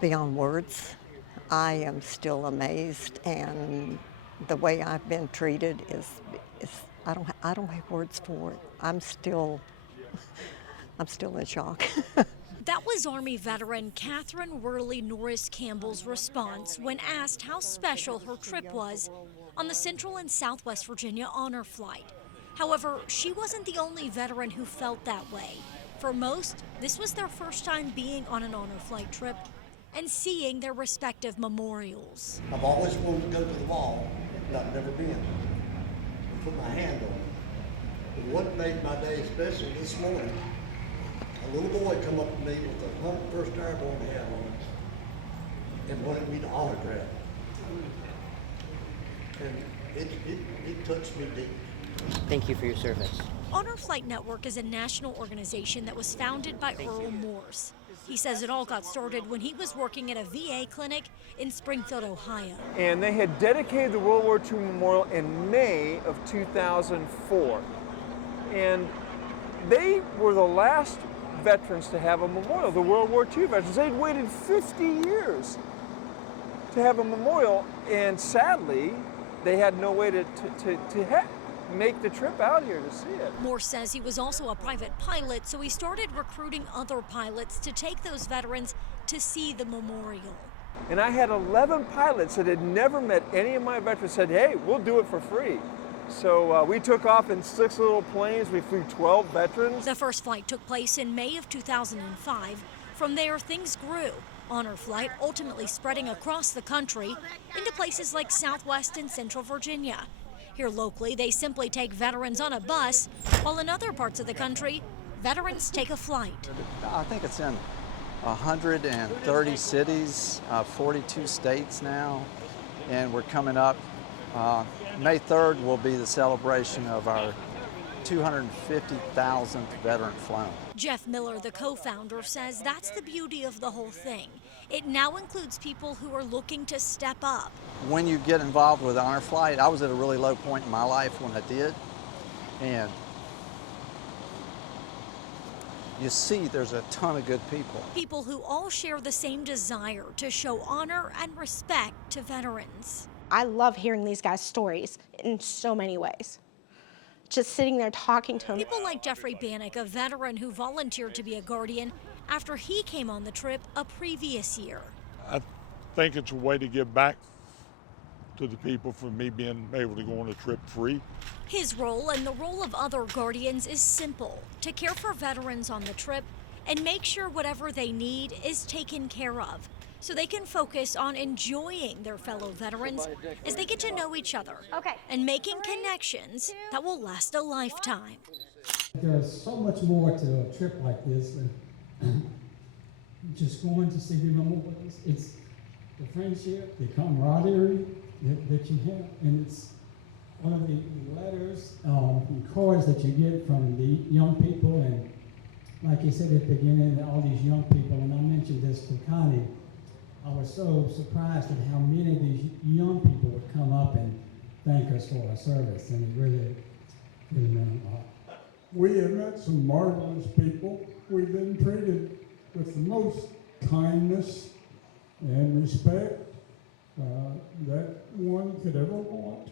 beyond words. I am still amazed, and the way I've been treated is I don't have words for it. I'm still in shock. That was Army veteran Catherine Worley Norris Campbell's response when asked how special her trip was on the Central and Southwest Virginia honor flight. However, she wasn't the only veteran who felt that way. For most, this was their first time being on an honor flight trip and seeing their respective memorials. I've always wanted to go to the wall, but I've never been. Put my hand on it. But what made my day special this morning, a little boy come up to me with a 101st Airborne hat on and wanted me to autograph. And it touched me deep. Thank you for your service. Honor Flight Network is a national organization that was founded by Earl Morse. He says it all got started when he was working at a VA clinic in Springfield, Ohio. And they had dedicated the World War II Memorial in May of 2004. And they were the last veterans to have a memorial, the World War II veterans. They'd waited 50 years to have a memorial, and sadly, they had no way to make the trip out here to see it. Morse says he was also a private pilot, so he started recruiting other pilots to take those veterans to see the memorial. And I had 11 pilots that had never met any of my veterans said, hey, we'll do it for free. So we took off in 6 little planes. We flew 12 veterans. The first flight took place in May of 2005. From there, things grew. Honor Flight ultimately spreading across the country into places like Southwest and Central Virginia. Here locally, they simply take veterans on a bus, while in other parts of the country, veterans take a flight. I think it's in 130 cities, 42 states now, and we're coming up. May 3rd will be the celebration of our 250,000th veteran flown. Jeff Miller, the co-founder, says that's the beauty of the whole thing. It now includes people who are looking to step up. When you get involved with Honor Flight, I was at a really low point in my life when I did, and you see there's a ton of good people. People who all share the same desire to show honor and respect to veterans. I love hearing these guys' stories in so many ways. Just sitting there talking to them. People like Jeffrey Bannock, a veteran who volunteered to be a guardian after he came on the trip a previous year. I think it's a way to give back to the people for me being able to go on a trip free. His role and the role of other guardians is simple: to care for veterans on the trip and make sure whatever they need is taken care of, so they can focus on enjoying their fellow veterans as they get to know each other and making connections that will last a lifetime. There's so much more to a trip like this than just going to see the memorials. It's the friendship, the camaraderie that you have, and it's one of the letters and cards that you get from the young people, and like you said at the beginning, all these young people, and I mentioned this to Connie, I was so surprised at how many of these young people would come up and thank us for our service, and it really meant a lot. We have met some marvelous people. We've been treated with the most kindness and respect that one could ever want.